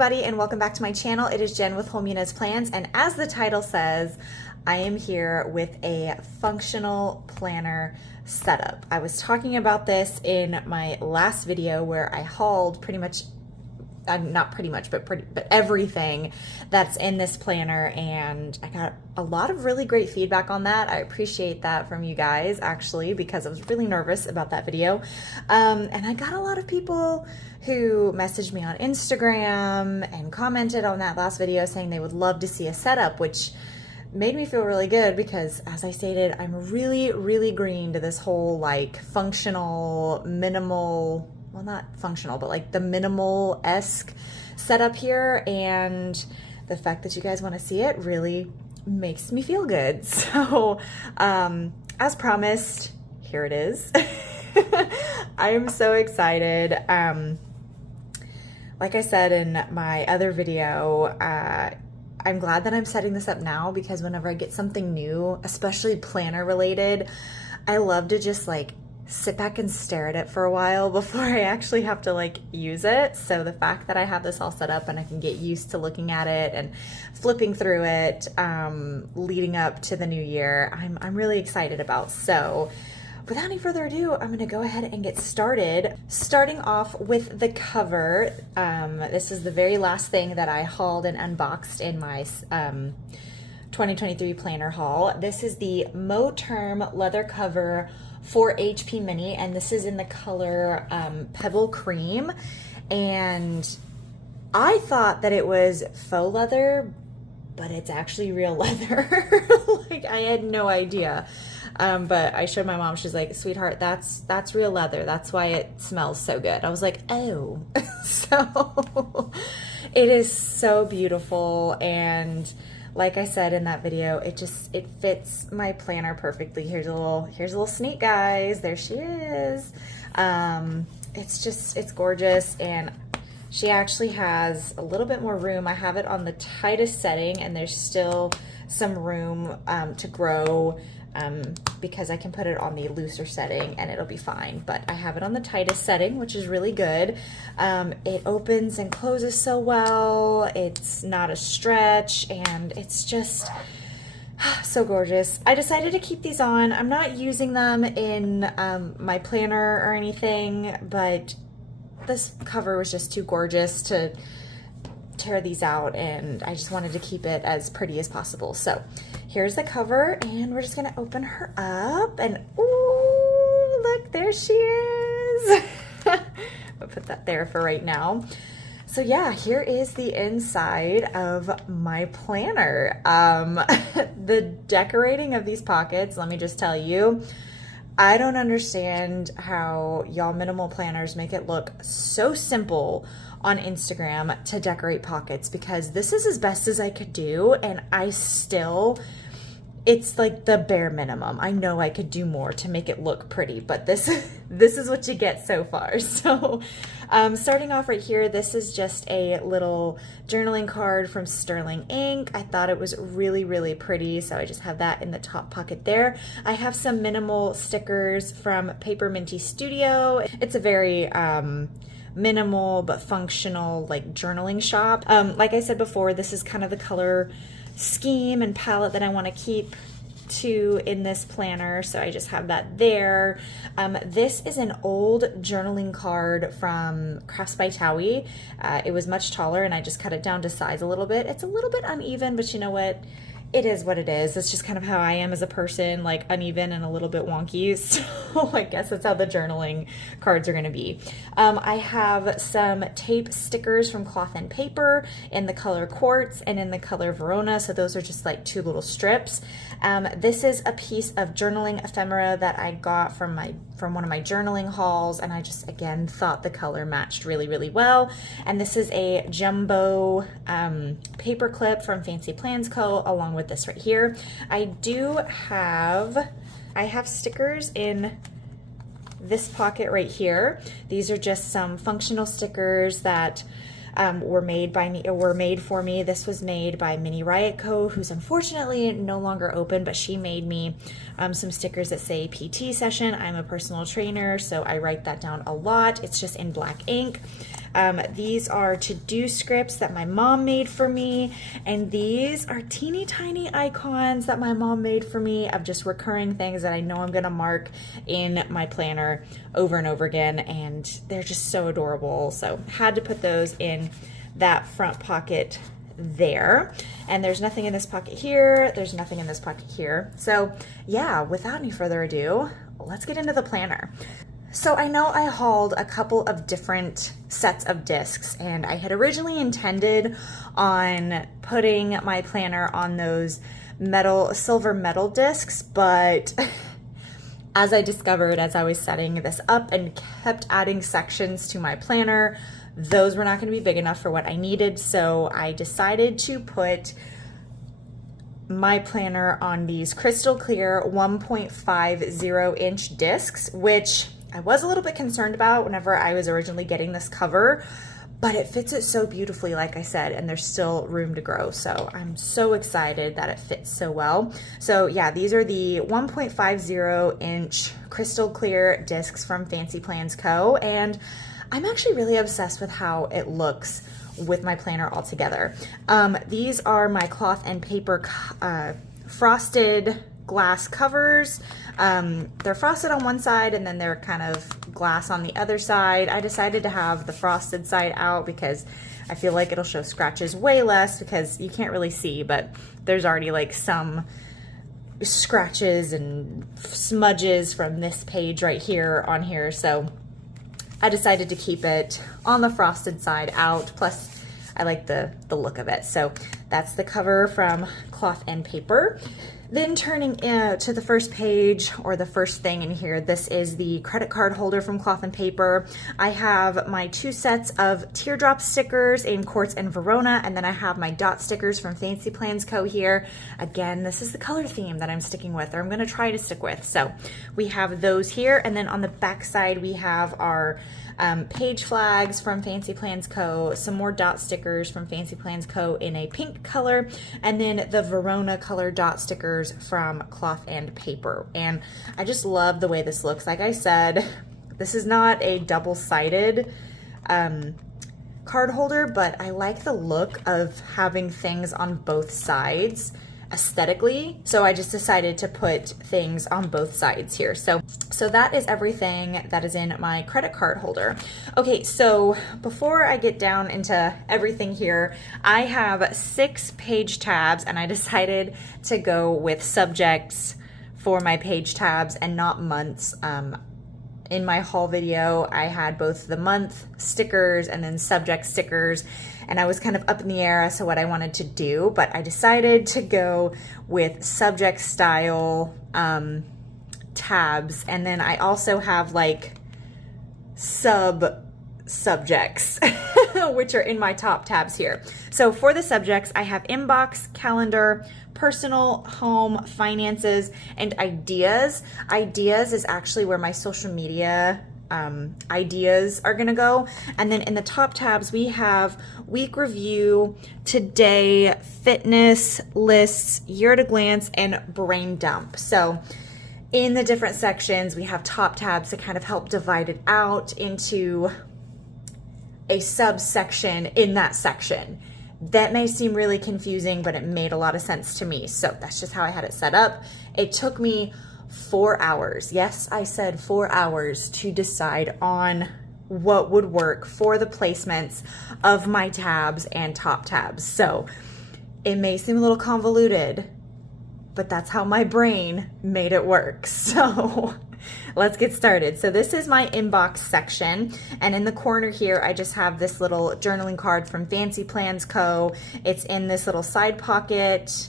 everybody, and welcome back to my channel. It is Jen with Home Units Plans, and as the title says, I am here with a functional planner setup. I was talking about this in my last video where I hauled pretty much, not pretty much, but everything that's in this planner, and I got a lot of really great feedback on that. I appreciate that from you guys, actually, because I was really nervous about that video. And I got a lot of people who messaged me on Instagram and commented on that last video saying they would love to see a setup, which made me feel really good because, as I stated, I'm really green to this whole like functional, minimal, well, not functional, but like the minimal-esque setup here, and the fact that you guys want to see it really makes me feel good. So as promised, here it is. I am so excited. Like I said in my other video, I'm glad that I'm setting this up now because whenever I get something new, especially planner related, I love to just like sit back and stare at it for a while before I actually have to like use it. So the fact that I have this all set up and I can get used to looking at it and flipping through it leading up to the new year, I'm really excited about. So without any further ado, I'm gonna go ahead and get started. Starting off with the cover. This is the very last thing that I hauled and unboxed in my 2023 planner haul. This is the Moterm leather cover 4 HP mini, and this is in the color Pebble Cream. And I thought that it was faux leather, but it's actually real leather. Like, I had no idea. But I showed my mom, she's like, sweetheart, that's real leather. That's why it smells so good. I was like, oh. So it is so beautiful. And like I said in that video, it fits my planner perfectly. Here's a little sneak, guys. There she is. It's gorgeous. And she actually has a little bit more room. I have it on the tightest setting, and there's still some room to grow because I can put it on the looser setting and it'll be fine. But I have it on the tightest setting, which is really good. It opens and closes so well. It's not a stretch, and it's just so gorgeous. I decided to keep these on. I'm not using them in my planner or anything, but this cover was just too gorgeous to tear these out, and I just wanted to keep it as pretty as possible. So here's the cover, and we're just gonna open her up, and ooh, look, there she is. I'll put that there for right now. So yeah, here is the inside of my planner. The decorating of these pockets, let me just tell you, I don't understand how y'all minimal planners make it look so simple on Instagram to decorate pockets, because this is as best as I could do, and it's like the bare minimum. I know I could do more to make it look pretty, but this is what you get so far. So starting off right here, this is just a little journaling card from Sterling Ink. I thought it was really pretty, so I just have that in the top pocket there. I have some minimal stickers from Paper Minty Studio. It's a very minimal but functional like journaling shop. Like I said before, this is kind of the color scheme and palette that I want to keep to in this planner, so I just have that there. This is an old journaling card from Crafts by Towie. It was much taller, and I just cut it down to size a little bit. It's a little bit uneven, but you know what? It is what it is. It's just kind of how I am as a person, like uneven and a little bit wonky. So I guess that's how the journaling cards are gonna be. I have some tape stickers from Cloth and Paper in the color Quartz and in the color Verona. So those are just like 2 little strips. This is a piece of journaling ephemera that I got from one of my journaling hauls, and I just again thought the color matched really well. And this is a jumbo paper clip from Fancy Plans Co. along with this right here. I have stickers in this pocket right here. These are just some functional stickers that were made for me. This was made by Mini Riot Co., who's unfortunately no longer open, but she made me some stickers that say PT session. I'm a personal trainer, so I write that down a lot. It's just in black ink. These are to-do scripts that my mom made for me, and these are teeny tiny icons that my mom made for me of just recurring things that I know I'm gonna mark in my planner over and over again, and they're just so adorable. So had to put those in that front pocket there. And there's nothing in this pocket here, there's nothing in this pocket here. So yeah, without any further ado, let's get into the planner. So I know I hauled a couple of different sets of discs, and I had originally intended on putting my planner on those silver metal discs, but as I discovered as I was setting this up and kept adding sections to my planner, those were not going to be big enough for what I needed. So I decided to put my planner on these crystal clear 1.50 inch discs, which I was a little bit concerned about whenever I was originally getting this cover, but it fits it so beautifully, like I said, and there's still room to grow. So I'm so excited that it fits so well. So yeah, these are the 1.50 inch crystal clear discs from Fancy Plans Co. And I'm actually really obsessed with how it looks with my planner all together. These are my cloth and paper frosted glass covers. They're frosted on one side and then they're kind of glass on the other side. I decided to have the frosted side out because I feel like it'll show scratches way less, because you can't really see, but there's already like some scratches and smudges from this page right here on here. So I decided to keep it on the frosted side out. Plus I like the look of it. So that's the cover from Cloth and Paper. Then turning to the first page, or the first thing in here, this is the credit card holder from Cloth and Paper. I have my 2 sets of teardrop stickers in Quartz and Verona, and then I have my dot stickers from Fancy Plans Co. here. Again, this is the color theme that I'm sticking with, or I'm gonna try to stick with. So we have those here, and then on the back side we have our page flags from Fancy Plans Co., some more dot stickers from Fancy Plans Co. in a pink color, and then the Verona color dot stickers from Cloth and Paper. And I just love the way this looks. Like I said, this is not a double-sided card holder, but I like the look of having things on both sides aesthetically, so I just decided to put things on both sides here. So that is everything that is in my credit card holder. Okay, so before I get down into everything here, I have 6 page tabs, and I decided to go with subjects for my page tabs and not months. In my haul video, I had both the month stickers and then subject stickers, and I was kind of up in the air as to what I wanted to do, but I decided to go with subject style tabs, and then I also have like subjects which are in my top tabs here. So for the subjects, I have inbox, calendar, personal, home, finances, and ideas. Ideas is actually where my social media ideas are gonna go. And then in the top tabs, we have week review, today, fitness, lists, year at a glance, and brain dump. So in the different sections, we have top tabs to kind of help divide it out into a subsection in that section. That may seem really confusing, but it made a lot of sense to me. So that's just how I had it set up. It took me 4 hours. Yes, I said 4 hours to decide on what would work for the placements of my tabs and top tabs. So it may seem a little convoluted, but that's how my brain made it work. So let's get started. So this is my inbox section, and in the corner here I just have this little journaling card from Fancy Plans Co. It's in this little side pocket,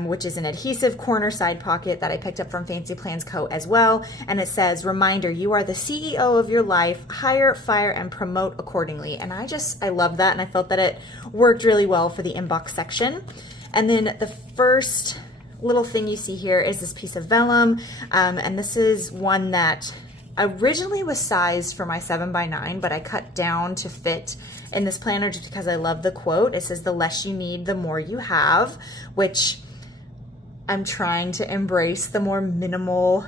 which is an adhesive corner side pocket that I picked up from Fancy Plans Co. as well, and it says, reminder, you are the CEO of your life, hire, fire, and promote accordingly. And I love that, and I felt that it worked really well for the inbox section. And then the first little thing you see here is this piece of vellum, and this is one that originally was sized for my 7x9, but I cut down to fit in this planner just because I love the quote. It says, the less you need, the more you have, which I'm trying to embrace the more minimal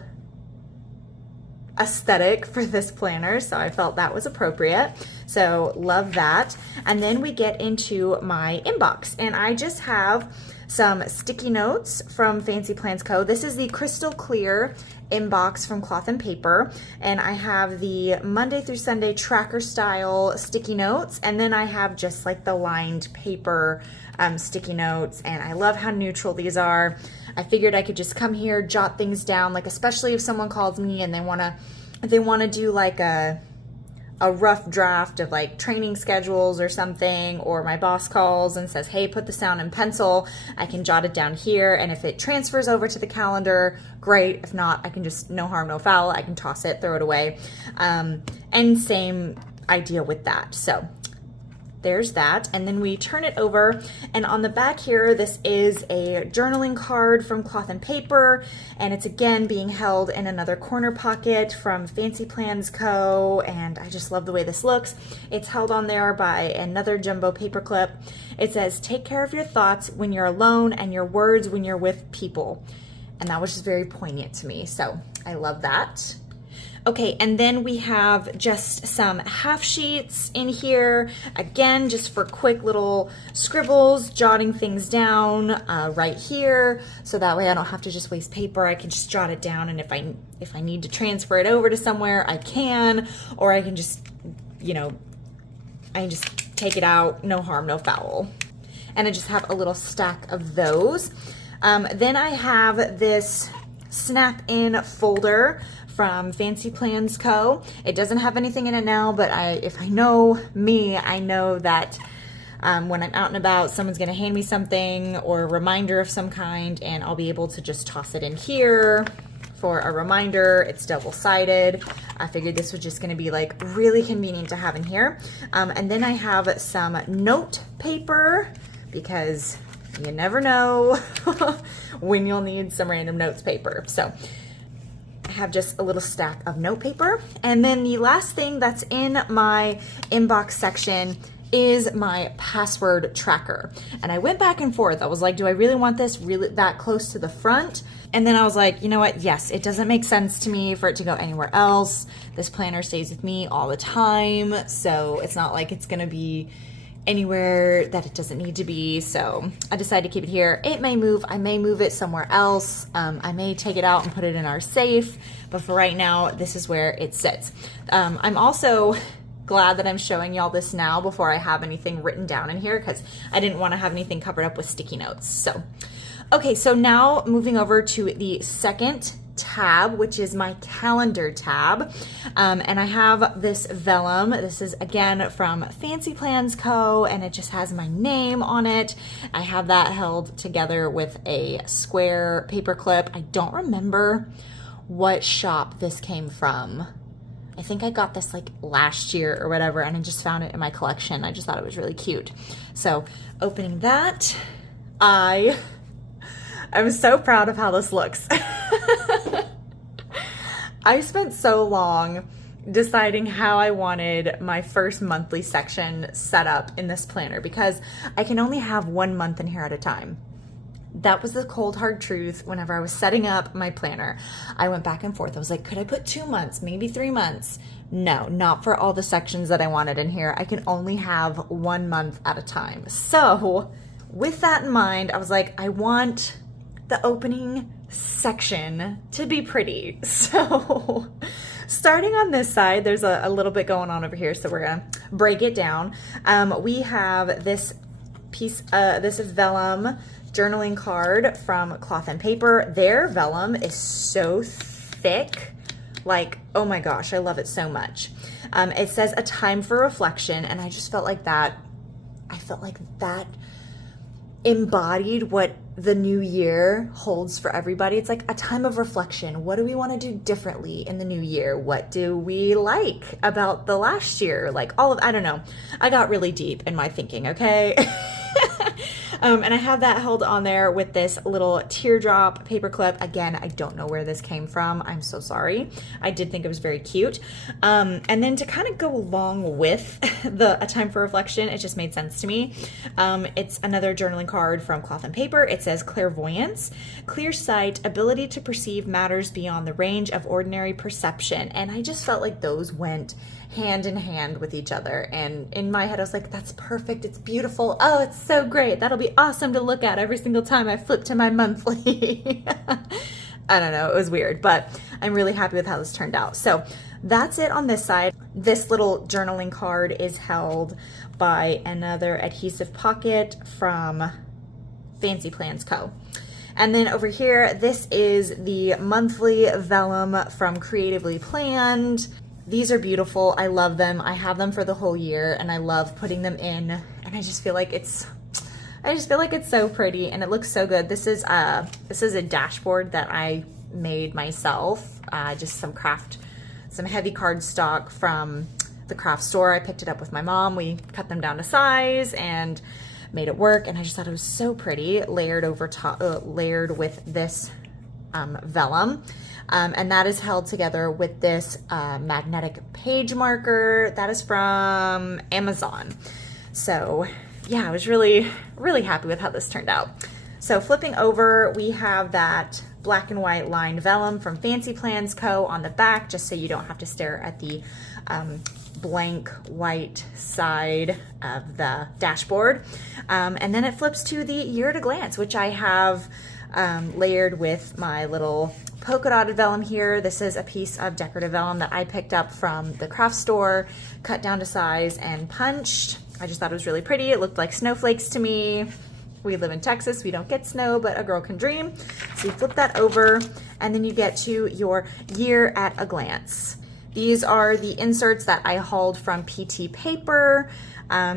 aesthetic for this planner, so I felt that was appropriate. So love that. And then we get into my inbox, and I just have some sticky notes from Fancy Plans Co. This is the crystal clear inbox from Cloth and Paper, and I have the Monday through Sunday tracker style sticky notes, and then I have just like the lined paper sticky notes, and I love how neutral these are. I figured I could just come here, jot things down, like especially if someone calls me and they wanna do like a rough draft of like training schedules or something, or my boss calls and says, hey, put this down in pencil, I can jot it down here, and if it transfers over to the calendar, great. If not, I can just, no harm, no foul, I can toss it, throw it away. And same idea with that. So there's that. And then we turn it over, and on the back here, this is a journaling card from Cloth and Paper, and it's again being held in another corner pocket from Fancy Plans Co. And I just love the way this looks. It's held on there by another jumbo paper clip. It says, take care of your thoughts when you're alone and your words when you're with people. And that was just very poignant to me. So I love that. Okay, and then we have just some half sheets in here, again, just for quick little scribbles, jotting things down right here, so that way I don't have to just waste paper. I can just jot it down, and if I need to transfer it over to somewhere, I can, or I can just, you know, I can just take it out, no harm, no foul. And I just have a little stack of those. Then I have this snap-in folder from Fancy Plans Co. It doesn't have anything in it now, but if I know me, I know that when I'm out and about, someone's gonna hand me something or a reminder of some kind, and I'll be able to just toss it in here for a reminder. It's double-sided. I figured this was just gonna be like really convenient to have in here. And then I have some note paper, because you never know when you'll need some random notes paper. So I have just a little stack of note paper. And then the last thing that's in my inbox section is my password tracker. And I went back and forth. I was like, do I really want this really that close to the front? And then I was like, you know what? Yes, it doesn't make sense to me for it to go anywhere else. This planner stays with me all the time, so it's not like it's gonna be anywhere that it doesn't need to be. So I decided to keep it here. It may move. I may move it somewhere else. I may take it out and put it in our safe, but for right now, this is where it sits. I'm also glad that I'm showing y'all this now before I have anything written down in here, because I didn't want to have anything covered up with sticky notes. So, okay, so now moving over to the second tab, which is my calendar tab, and I have this vellum. This is again from Fancy Plans Co., and it just has my name on it. I have that held together with a square paper clip. I don't remember what shop this came from. I think I got this like last year or whatever, and I just found it in my collection. I just thought it was really cute. So opening that, I'm so proud of how this looks. I spent so long deciding how I wanted my first monthly section set up in this planner, because I can only have 1 month in here at a time. That was the cold hard truth. Whenever I was setting up my planner, I went back and forth. I was like, could I put 2 months, maybe 3 months? No, not for all the sections that I wanted in here. I can only have 1 month at a time. So with that in mind, I was like, I want the opening section to be pretty. So starting on this side, there's a little bit going on over here, so we're gonna break it down. We have this piece, this is vellum journaling card from Cloth and Paper. Their vellum is so thick, like, oh my gosh, I love it so much. It says a time for reflection, and I just felt like that, embodied what the new year holds for everybody. It's like a time of reflection. What do we want to do differently in the new year? What do we like about the last year? Like I don't know. I got really deep in my thinking, okay? And I have that held on there with this little teardrop paper clip. Again, I don't know where this came from. I'm so sorry. I did think it was very cute. And then to kind of go along with A Time for Reflection, it just made sense to me. It's another journaling card from Cloth and Paper. It says clairvoyance, clear sight, ability to perceive matters beyond the range of ordinary perception. And I just felt like those went hand in hand with each other. And in my head, I was like, that's perfect. It's beautiful. Oh, it's so great. That'll be awesome to look at every single time I flip to my monthly. I don't know. It was weird, but I'm really happy with how this turned out. So that's it on this side. This little journaling card is held by another adhesive pocket from Fancy Plans Co. And then over here, this is the monthly vellum from Creatively Planned. These are beautiful. I love them. I have them for the whole year and I love putting them in, and I just feel like it's so pretty and it looks so good. This is a dashboard that I made myself, just some heavy cardstock from the craft store. I picked it up with my mom. We cut them down to size and made it work, and I just thought it was so pretty, layered over top, layered with this vellum. And that is held together with this magnetic page marker that is from Amazon. So yeah, I was really, really happy with how this turned out. So flipping over, we have that black and white lined vellum from Fancy Plans Co. on the back, just so you don't have to stare at the blank white side of the dashboard. And then it flips to the year at a glance, which I have layered with my little polka dotted vellum here. This is a piece of decorative vellum that I picked up from the craft store, cut down to size and punched. I just thought it was really pretty. It looked like snowflakes to me. We live in Texas, we don't get snow, but a girl can dream. So you flip that over and then you get to your year at a glance. These are the inserts that I hauled from PT Paper.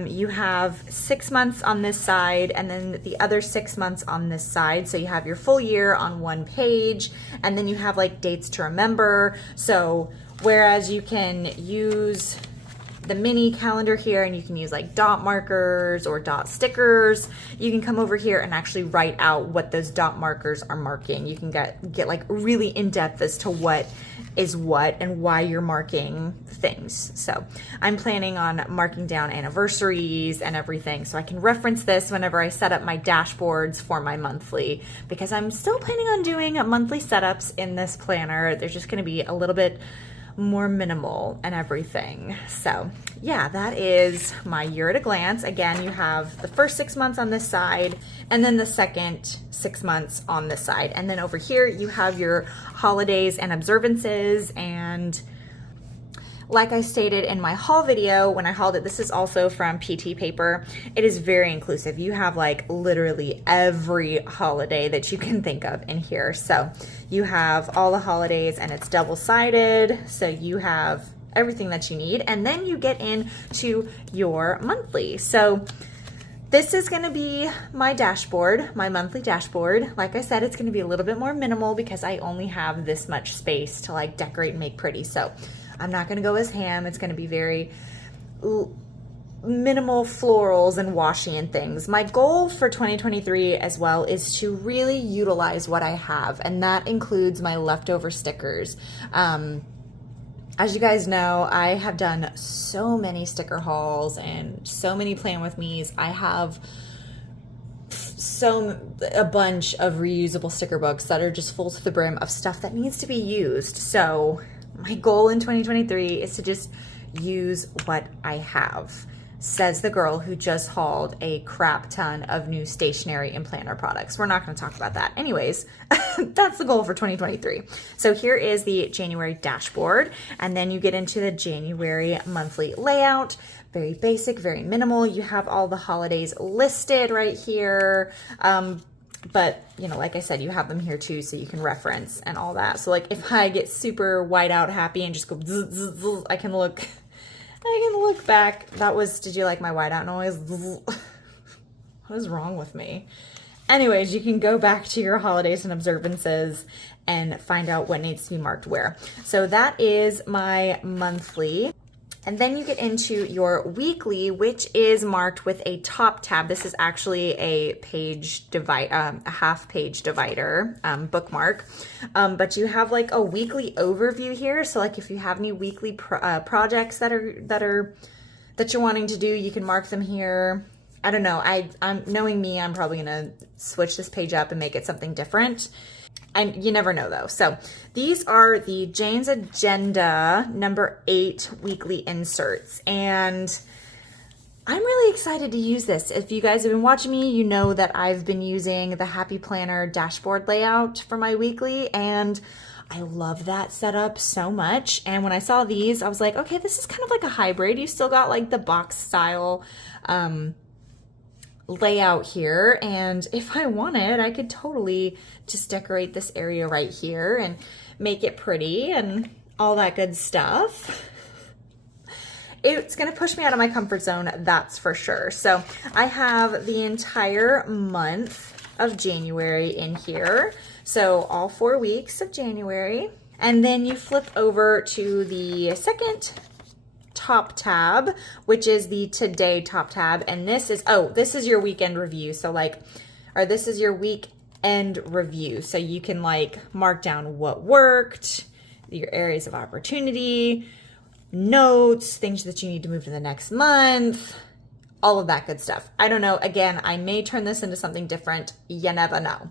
You have 6 months on this side and then the other 6 months on this side. So you have your full year on one page, and then you have like dates to remember. So whereas you can use the mini calendar here and you can use like dot markers or dot stickers, you can come over here and actually write out what those dot markers are marking. You can get like really in depth as to what is what and why you're marking things. So I'm planning on marking down anniversaries and everything so I can reference this whenever I set up my dashboards for my monthly, because I'm still planning on doing monthly setups in this planner. They're just going to be a little bit more minimal and everything. So yeah, that is my year at a glance. Again, you have the first 6 months on this side and then the second 6 months on this side. And then over here you have your holidays and observances. And like I stated in my haul video when I hauled it, this is also from PT Paper. It is very inclusive. You have like literally every holiday that you can think of in here. So you have all the holidays and it's double-sided. So you have everything that you need. And then you get into your monthly. So this is gonna be my dashboard, my monthly dashboard. Like I said, it's gonna be a little bit more minimal because I only have this much space to like decorate and make pretty. So I'm not gonna go as ham. It's gonna be very minimal florals and washi and things. My goal for 2023 as well is to really utilize what I have, and that includes my leftover stickers. As you guys know, I have done so many sticker hauls and so many Plan With Me's. I have a bunch of reusable sticker books that are just full to the brim of stuff that needs to be used. So my goal in 2023 is to just use what I have, says the girl who just hauled a crap ton of new stationery and planner products. We're not going to talk about that. Anyways, that's the goal for 2023. So here is the January dashboard, and then you get into the January monthly layout. Very basic, very minimal. You have all the holidays listed right here. But, you know, like I said, you have them here too, so you can reference and all that. So like if I get super white out happy and just go zzz, zzz, zzz, I can look back. Did you like my whiteout noise? What is wrong with me? Anyways, you can go back to your holidays and observances and find out what needs to be marked where. So that is my monthly. And then you get into your weekly, which is marked with a top tab. This is actually a page divide, a half page divider bookmark. But you have like a weekly overview here. So like if you have any weekly projects that you're wanting to do, you can mark them here. I don't know. I'm knowing me, I'm probably gonna switch this page up and make it something different. You never know though. So these are the Jane's Agenda number 8 weekly inserts. And I'm really excited to use this. If you guys have been watching me, you know that I've been using the Happy Planner dashboard layout for my weekly, and I love that setup so much. And when I saw these, I was like, okay, this is kind of like a hybrid. You still got like the box style layout here, and if I wanted, I could totally just decorate this area right here and make it pretty and all that good stuff. It's gonna push me out of my comfort zone, that's for sure. So I have the entire month of January in here, so all 4 weeks of January, and then you flip over to the second top tab, which is the Today top tab, and this is your weekend review. So like, or this is your weekend review. So you can like mark down what worked, your areas of opportunity, notes, things that you need to move to the next month, all of that good stuff. I don't know. Again, I may turn this into something different. You never know.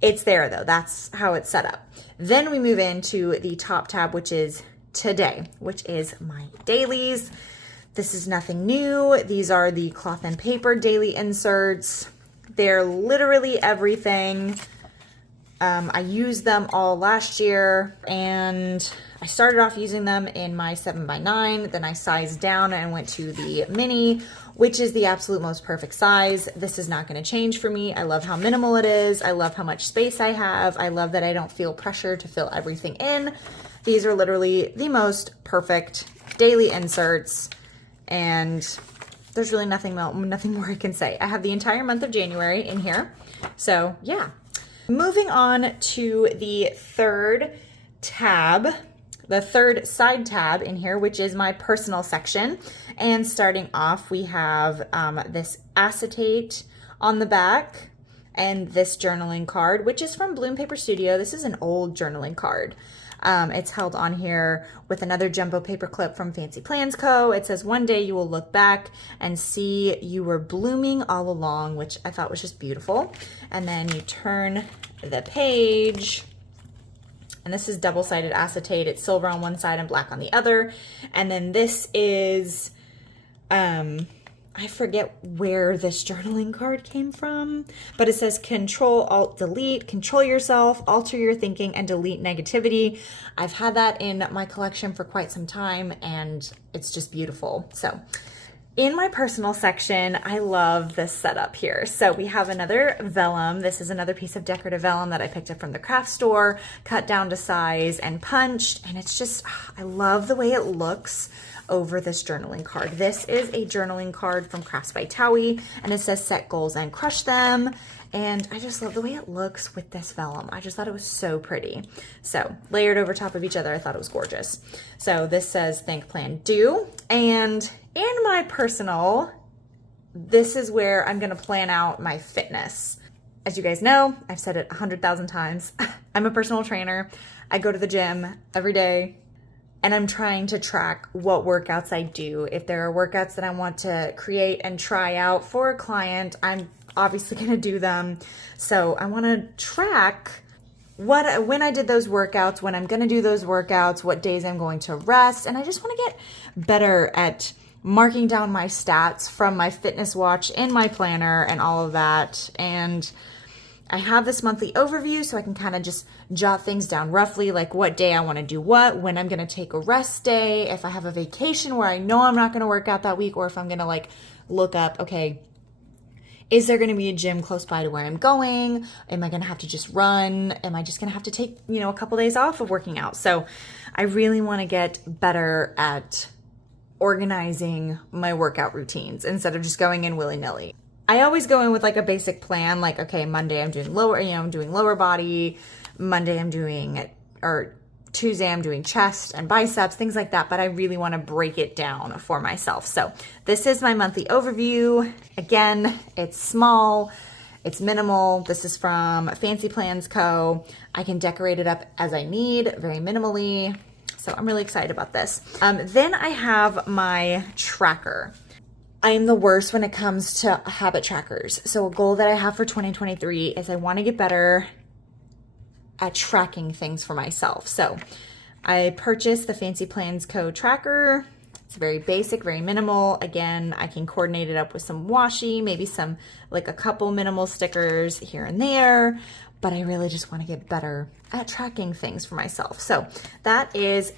It's there though. That's how it's set up. Then we move into the top tab, which is Today, which is my dailies. This is nothing new. These are the cloth and paper daily inserts. They're literally everything. I used them all last year, and I started off using them in my 7x9. Then I sized down and went to the mini, which is the absolute most perfect size. This is not going to change for me. I love how minimal it is. I love how much space I have. I love that I don't feel pressure to fill everything in. These are literally the most perfect daily inserts, and there's really nothing more I can say. I have the entire month of January in here. So yeah. Moving on to the third tab, the third side tab in here, which is my personal section. And starting off, we have this acetate on the back and this journaling card, which is from Bloom Paper Studio. This is an old journaling card. It's held on here with another jumbo paper clip from Fancy Plans Co. It says, "One day you will look back and see you were blooming all along," which I thought was just beautiful. And then you turn the page, and this is double-sided acetate. It's silver on one side and black on the other. And then this is, I forget where this journaling card came from, but it says Control, Alt, Delete, control yourself, alter your thinking, and delete negativity. I've had that in my collection for quite some time, and it's just beautiful. So in my personal section, I love this setup here. So we have another vellum. This is another piece of decorative vellum that I picked up from the craft store, cut down to size and punched. And it's just, I love the way it looks over this journaling card. This is a journaling card from Crafts by Towie, and it says set goals and crush them. And I just love the way it looks with this vellum. I just thought it was so pretty. So layered over top of each other, I thought it was gorgeous. So this says think, plan, do. And in my personal, this is where I'm gonna plan out my fitness. As you guys know, I've said it 100,000 times, I'm a personal trainer. I go to the gym every day, and I'm trying to track what workouts I do. If there are workouts that I want to create and try out for a client, I'm obviously gonna do them. So I wanna track when I did those workouts, when I'm gonna do those workouts, what days I'm going to rest, and I just wanna get better at marking down my stats from my fitness watch in my planner and all of that. And I have this monthly overview, so I can kind of just jot things down roughly, like what day I want to do what, when I'm going to take a rest day, if I have a vacation where I know I'm not going to work out that week, or if I'm going to like look up, okay, is there going to be a gym close by to where I'm going? Am I going to have to just run? Am I just going to have to take, a couple days off of working out? So I really want to get better at organizing my workout routines instead of just going in willy-nilly. I always go in with like a basic plan, like, okay, Monday I'm doing lower body, Monday I'm doing, or Tuesday I'm doing chest and biceps, things like that, but I really want to break it down for myself. So this is my monthly overview. Again, it's small, it's minimal. This is from Fancy Plans Co. I can decorate it up as I need, very minimally. So I'm really excited about this. Then I have my tracker. I am the worst when it comes to habit trackers. So a goal that I have for 2023 is I want to get better at tracking things for myself. So I purchased the Fancy Plans Co. tracker. It's very basic, very minimal. Again, I can coordinate it up with some washi, maybe some, like a couple minimal stickers here and there, but I really just want to get better at tracking things for myself. So that is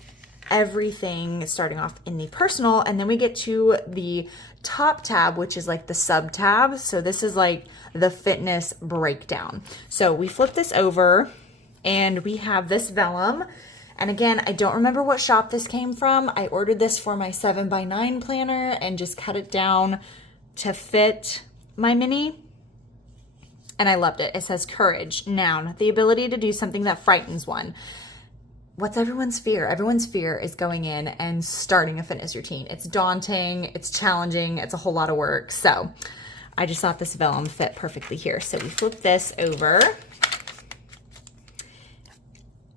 everything starting off in the personal, and then we get to the top tab, which is like the sub tab. So this is like the fitness breakdown. So we flip this over and we have this vellum. And again, I don't remember what shop this came from. I ordered this for my 7x9 planner and just cut it down to fit my mini. And I loved it. It says courage, noun, the ability to do something that frightens one. What's everyone's fear? Everyone's fear is going in and starting a fitness routine. It's daunting, it's challenging, it's a whole lot of work. So I just thought this vellum fit perfectly here. So we flip this over.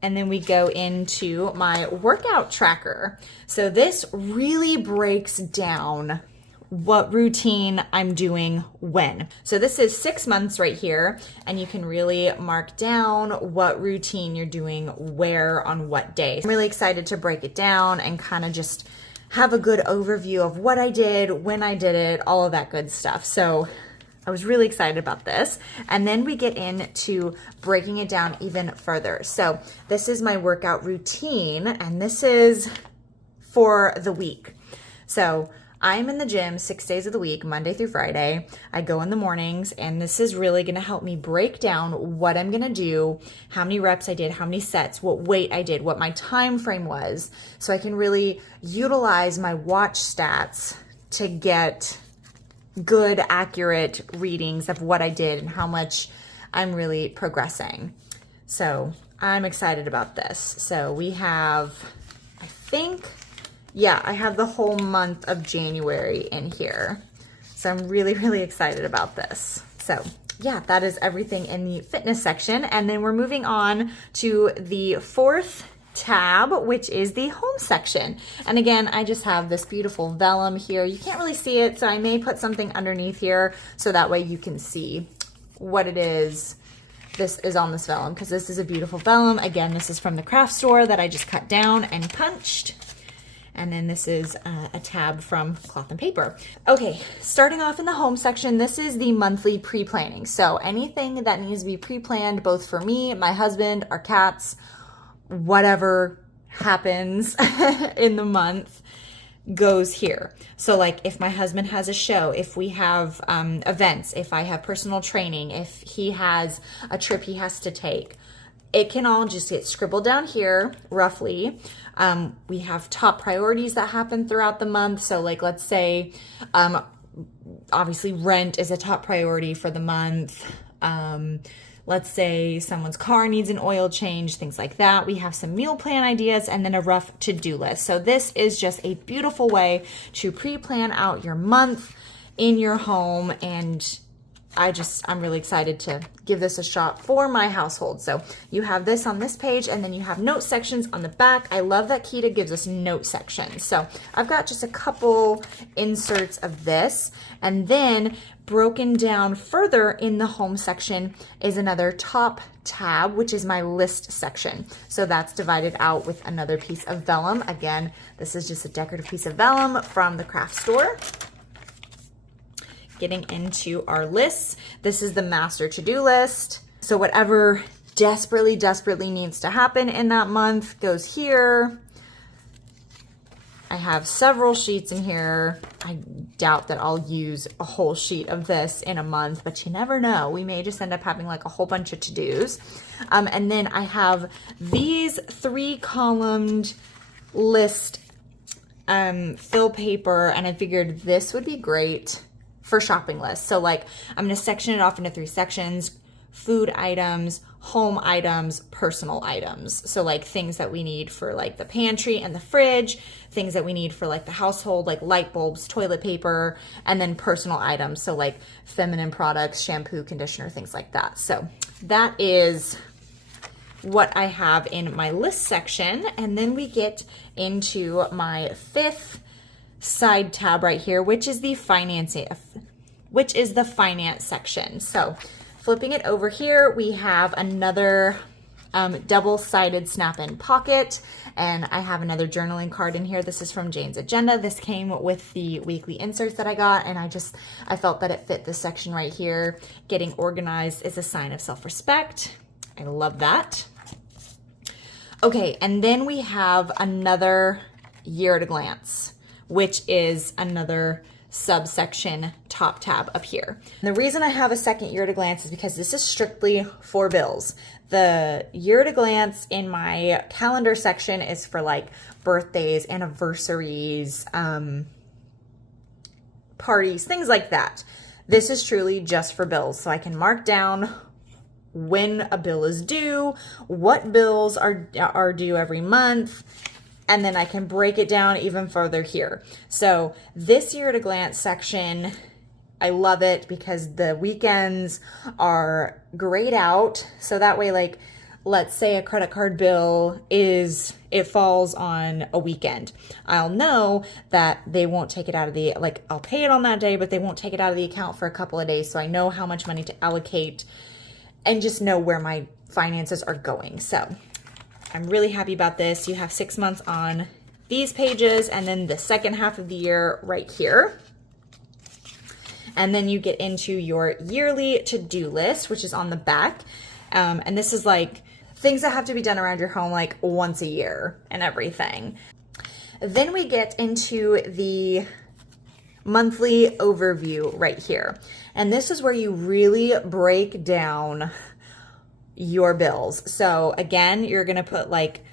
And then we go into my workout tracker. So this really breaks down what routine I'm doing when. So this is 6 months right here, and you can really mark down what routine you're doing where on what day. I'm really excited to break it down and kind of just have a good overview of what I did, when I did it, all of that good stuff. So I was really excited about this. And then we get into breaking it down even further. So this is my workout routine, and this is for the week. So I'm in the gym 6 days of the week, Monday through Friday. I go in the mornings, and this is really gonna help me break down what I'm gonna do, how many reps I did, how many sets, what weight I did, what my time frame was, so I can really utilize my watch stats to get good, accurate readings of what I did and how much I'm really progressing. So I'm excited about this. So we have, I think, yeah, I have the whole month of January in here. So I'm really, really excited about this. So yeah, that is everything in the fitness section. And then we're moving on to the fourth tab, which is the home section. And again, I just have this beautiful vellum here. You can't really see it, so I may put something underneath here so that way you can see what it is. This is on this vellum because this is a beautiful vellum. Again, this is from the craft store that I just cut down and punched. And then this is a tab from Cloth and Paper. Okay, starting off in the home section, this is the monthly pre-planning. So anything that needs to be pre-planned, both for me, my husband, our cats, whatever happens in the month goes here. So like if my husband has a show, if we have events, if I have personal training, if he has a trip he has to take, it can all just get scribbled down here roughly. We have top priorities that happen throughout the month. So like, let's say, obviously rent is a top priority for the month. Let's say someone's car needs an oil change, things like that. We have some meal plan ideas and then a rough to-do list. So this is just a beautiful way to pre-plan out your month in your home, and I'm really excited to give this a shot for my household. So you have this on this page, and then you have note sections on the back. I love that Kita gives us note sections. So I've got just a couple inserts of this, and then broken down further in the home section is another top tab, which is my list section. So that's divided out with another piece of vellum. Again, this is just a decorative piece of vellum from the craft store. Getting into our lists, this is the master to-do list. So whatever desperately needs to happen in that month goes here. I have several sheets in here. I doubt that I'll use a whole sheet of this in a month, but you never know. We may just end up having like a whole bunch of to-dos. And then I have these 3-columned list fill paper, and I figured this would be great for shopping lists. So like I'm gonna section it off into 3 sections: food items, home items, personal items. So like things that we need for like the pantry and the fridge, things that we need for like the household, like light bulbs, toilet paper, and then personal items. So like feminine products, shampoo, conditioner, things like that. So that is what I have in my list section. And then we get into my fifth side tab right here, which is the finance section. So flipping it over here, we have another double-sided snap-in pocket, and I have another journaling card in here. This is from Jane's Agenda. This came with the weekly inserts that I got, and I felt that it fit this section right here. Getting organized is a sign of self-respect. I love that. Okay, and then we have another year at a glance, which is another subsection top tab up here. And the reason I have a second year at a glance is because this is strictly for bills. The year at a glance in my calendar section is for like birthdays, anniversaries, parties, things like that. This is truly just for bills. So I can mark down when a bill is due, what bills are due every month, and then I can break it down even further here. So this year at a glance section, I love it because the weekends are grayed out. So that way, like, let's say a credit card bill it falls on a weekend. I'll know that they won't take it out of the, like, I'll pay it on that day, but they won't take it out of the account for a couple of days. So I know how much money to allocate and just know where my finances are going. So I'm really happy about this. You have 6 months on these pages, and then the second half of the year right here. And then you get into your yearly to-do list, which is on the back. And this is like things that have to be done around your home like once a year and everything. Then we get into the monthly overview right here. And this is where you really break down your bills. So again, you're going to put like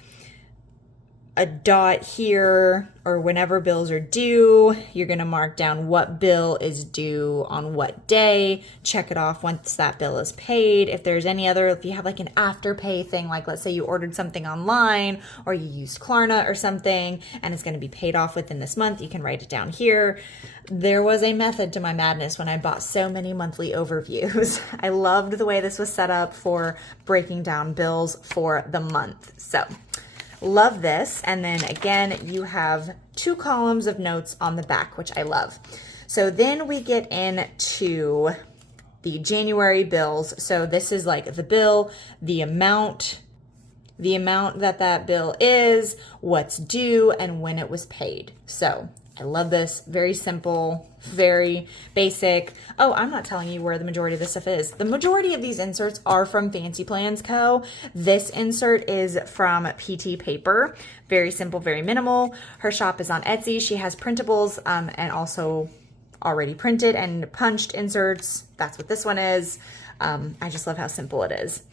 a dot here, or whenever bills are due, you're going to mark down what bill is due on what day, check it off once that bill is paid. If you have like an afterpay thing, like let's say you ordered something online or you used Klarna or something and it's going to be paid off within this month, you can write it down here. There was a method to my madness when I bought so many monthly overviews. I loved the way this was set up for breaking down bills for the month. So love this. And then again, you have 2 columns of notes on the back, which I love. So then we get into the January bills. So this is like the bill, the amount that bill is, what's due, and when it was paid. So I love this. Very simple, very basic. Oh, I'm not telling you where the majority of this stuff is. The majority of these inserts are from Fancy Plans Co. This insert is from PT Paper. Very simple, very minimal. Her shop is on Etsy. She has printables and also already printed and punched inserts. That's what this one is. I just love how simple it is.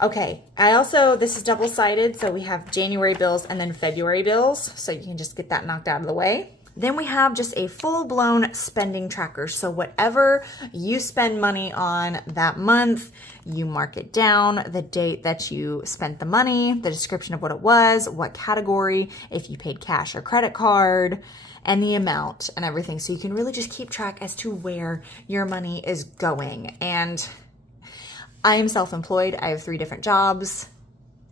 Okay, this is double-sided, so we have January bills and then February bills, so you can just get that knocked out of the way. Then we have just a full-blown spending tracker. So whatever you spend money on that month, you mark it down, the date that you spent the money, the description of what it was, what category, if you paid cash or credit card, and the amount and everything. So you can really just keep track as to where your money is going. And I am self-employed. I have 3 different jobs.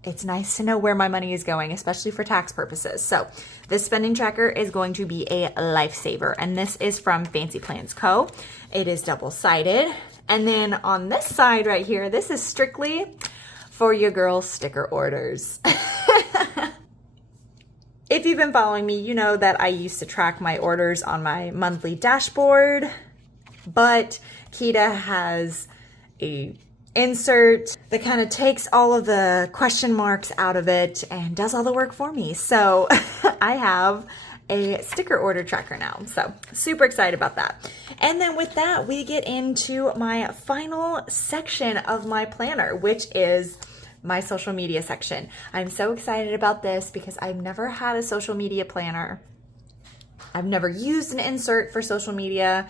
It's nice to know where my money is going, especially for tax purposes. So this spending tracker is going to be a lifesaver. And this is from Fancy Plans Co. It is double-sided. And then on this side right here, this is strictly for your girls' sticker orders. If you've been following me, you know that I used to track my orders on my monthly dashboard, but Kita has a insert that kind of takes all of the question marks out of it and does all the work for me. So I have a sticker order tracker now. So super excited about that. And then with that, we get into my final section of my planner, which is my social media section. I'm so excited about this because I've never had a social media planner. I've never used an insert for social media,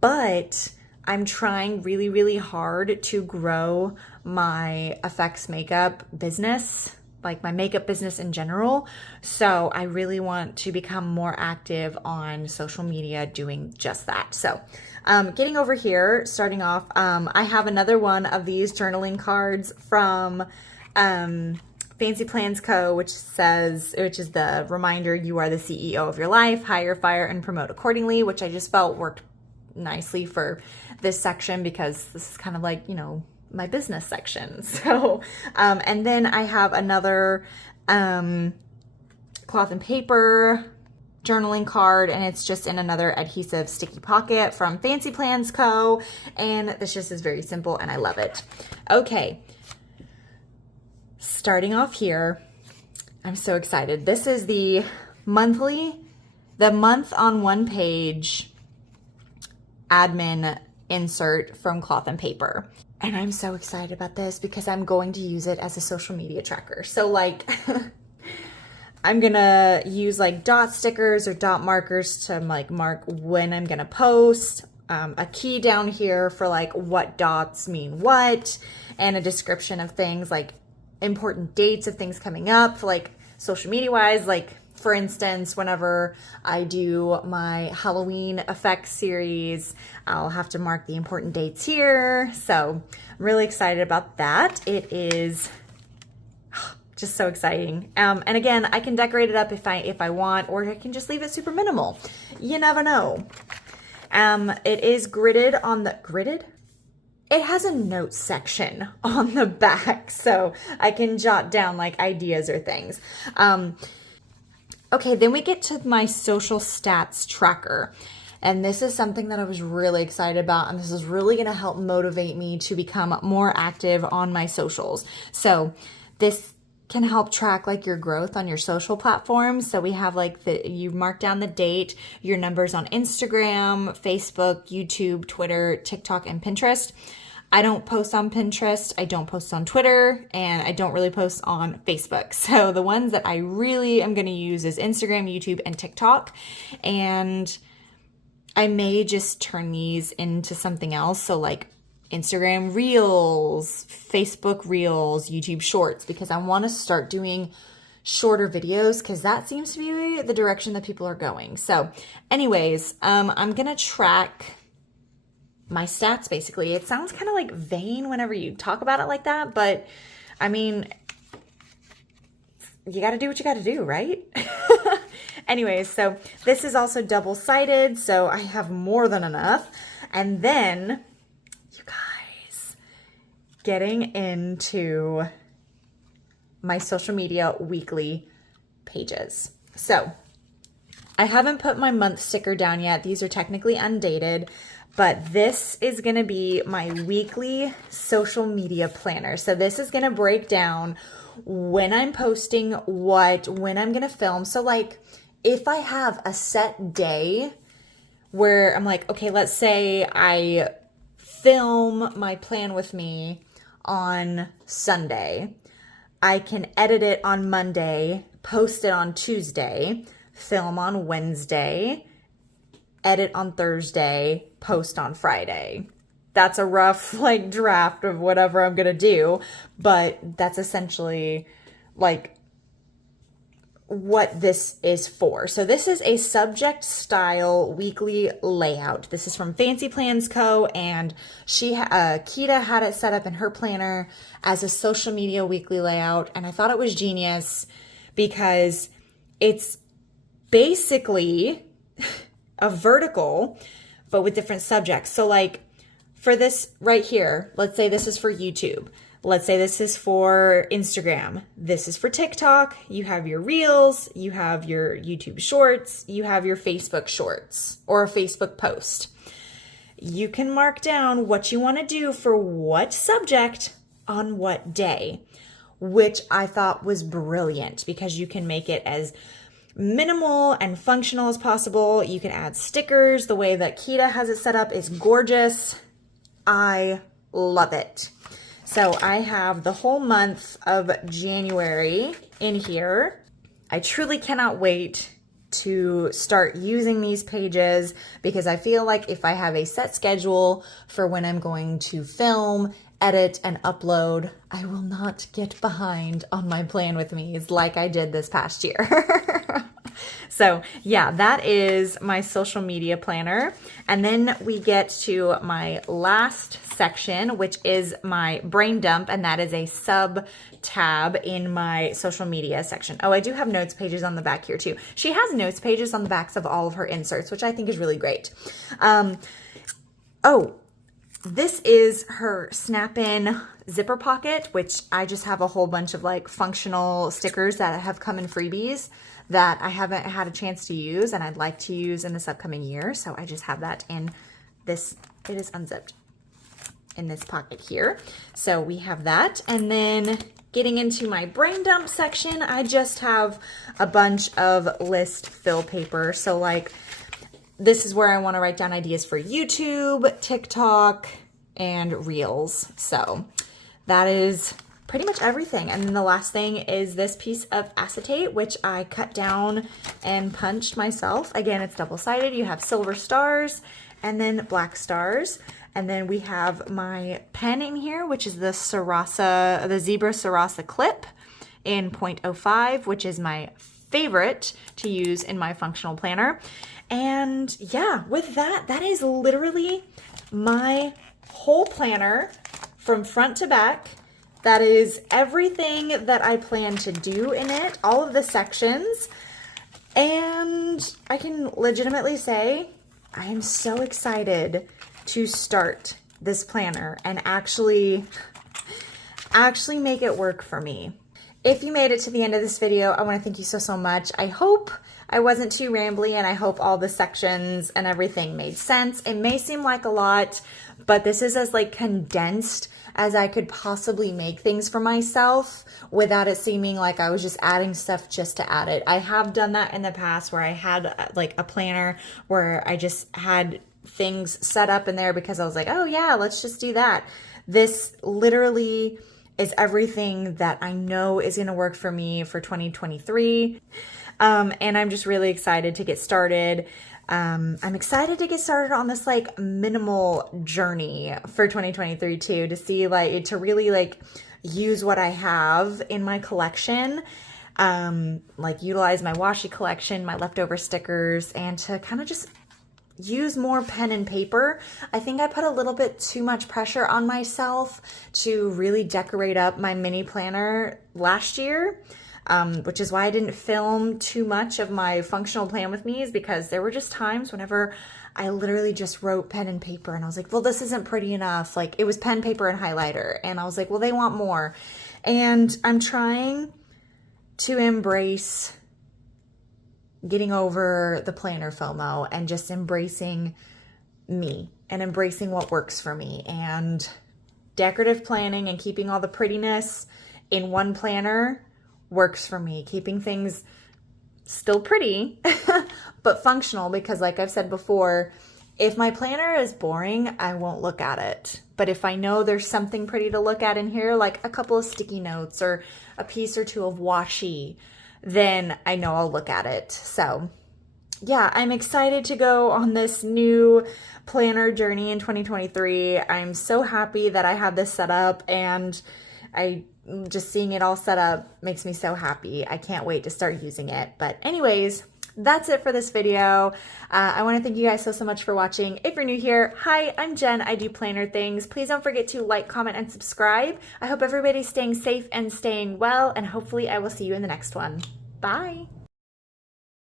but I'm trying really, really hard to grow my effects makeup business, like my makeup business in general. So I really want to become more active on social media doing just that. So getting over here, starting off, I have another one of these journaling cards from Fancy Plans Co., which is the reminder, you are the CEO of your life, hire, fire, and promote accordingly, which I just felt worked nicely for this section because this is kind of like, you know, my business section. So, and then I have another cloth and paper journaling card, and it's just in another adhesive sticky pocket from Fancy Plans Co. And this just is very simple and I love it. Okay. Starting off here, I'm so excited. This is the month on one page admin insert from Cloth and Paper. And I'm so excited about this because I'm going to use it as a social media tracker. So like, I'm gonna use like dot stickers or dot markers to like mark when I'm gonna post, a key down here for like what dots mean what, and a description of things like important dates of things coming up, like social media wise. Like for instance, whenever I do my Halloween effects series, I'll have to mark the important dates here. So I'm really excited about that. It is just so exciting. And again, I can decorate it up if I want, or I can just leave it super minimal. You never know. It is gridded on the gridded. It has a notes section on the back, so I can jot down like ideas or things. Okay, then we get to my social stats tracker. And this is something that I was really excited about, and this is really gonna help motivate me to become more active on my socials. So this can help track like your growth on your social platforms. So we have like you mark down the date, your numbers on Instagram, Facebook, YouTube, Twitter, TikTok, and Pinterest. I don't post on Pinterest, I don't post on Twitter, and I don't really post on Facebook. So the ones that I really am gonna use is Instagram, YouTube, and TikTok. And I may just turn these into something else. So like Instagram Reels, Facebook Reels, YouTube Shorts, because I wanna start doing shorter videos because that seems to be the direction that people are going. So anyways, I'm gonna track my stats basically. It sounds kind of like vain whenever you talk about it like that, but I mean, you got to do what you got to do, right? Anyways, so this is also double-sided, so I have more than enough. And then, you guys, getting into my social media weekly pages. So I haven't put my month sticker down yet. These are technically undated. But this is gonna be my weekly social media planner. So this is gonna break down when I'm posting what, when I'm gonna film. So like if I have a set day where I'm like, okay, let's say I film my plan with me on Sunday. I can edit it on Monday, post it on Tuesday, film on Wednesday, edit on Thursday, post on Friday. That's a rough like draft of whatever I'm gonna do, but that's essentially like what this is for. So this is a subject style weekly layout. This is from Fancy Plans Co. and Kita had it set up in her planner as a social media weekly layout, and I thought it was genius because it's basically a vertical, but with different subjects. So like for this right here, let's say this is for YouTube. Let's say this is for Instagram. This is for TikTok. You have your Reels, you have your YouTube Shorts, you have your Facebook Shorts or a Facebook post. You can mark down what you want to do for what subject on what day, which I thought was brilliant because you can make it as minimal and functional as possible. You can add stickers. The way that Kita has it set up is gorgeous. I love it. So I have the whole month of January in here. I truly cannot wait to start using these pages, because I feel like if I have a set schedule for when I'm going to film, edit, and upload, I will not get behind on my plan with me's like I did this past year. So yeah, that is my social media planner. And then we get to my last section, which is my brain dump, and that is a sub tab in my social media section. Oh, I do have notes pages on the back here too. She has notes pages on the backs of all of her inserts, which I think is really great. Oh, this is her snap-in zipper pocket, which I just have a whole bunch of like functional stickers that have come in freebies that I haven't had a chance to use and I'd like to use in this upcoming year. So I just have that in this, it is unzipped, in this pocket here. So we have that. And then getting into my brain dump section, I just have a bunch of list fill paper. So like, this is where I want to write down ideas for YouTube, TikTok, and Reels. So that is pretty much everything. And then the last thing is this piece of acetate, which I cut down and punched myself. Again, it's double-sided. You have silver stars and then black stars. And then we have my pen in here, which is the Zebra Sarasa clip in 0.05, which is my favorite to use in my functional planner. And yeah, with that, that is literally my whole planner from front to back. That is everything that I plan to do in it, all of the sections. And I can legitimately say I am so excited to start this planner and actually make it work for me. If you made it to the end of this video, I want to thank you so much. I hope I wasn't too rambly, and I hope all the sections and everything made sense. It may seem like a lot, but this is as like condensed as I could possibly make things for myself without it seeming like I was just adding stuff just to add it. I have done that in the past where I had like a planner where I just had things set up in there because I was like, oh yeah, let's just do that. This literally is everything that I know is going to work for me for 2023. And I'm just really excited to get started. I'm excited to get started on this like minimal journey for 2023 too, to see like, to really like use what I have in my collection, like utilize my washi collection, my leftover stickers, and to kind of just use more pen and paper. I think I put a little bit too much pressure on myself to really decorate up my mini planner last year. Which is why I didn't film too much of my functional plan with me, is because there were just times whenever I literally just wrote pen and paper and I was like, well, this isn't pretty enough. Like it was pen, paper, and highlighter. And I was like, well, they want more. And I'm trying to embrace getting over the planner FOMO and just embracing me and embracing what works for me. And decorative planning and keeping all the prettiness in one planner works for me. Keeping things still pretty, but functional, because like I've said before, if my planner is boring, I won't look at it. But if I know there's something pretty to look at in here, like a couple of sticky notes or a piece or two of washi, then I know I'll look at it. So yeah, I'm excited to go on this new planner journey in 2023. I'm so happy that I have this set up, and just seeing it all set up makes me so happy. I can't wait to start using it. But anyways, that's it for this video. I want to thank you guys so much for watching. If you're new here, hi, I'm Jen. I do planner things. Please don't forget to like, comment, and subscribe. I hope everybody's staying safe and staying well, and hopefully I will see you in the next one. Bye.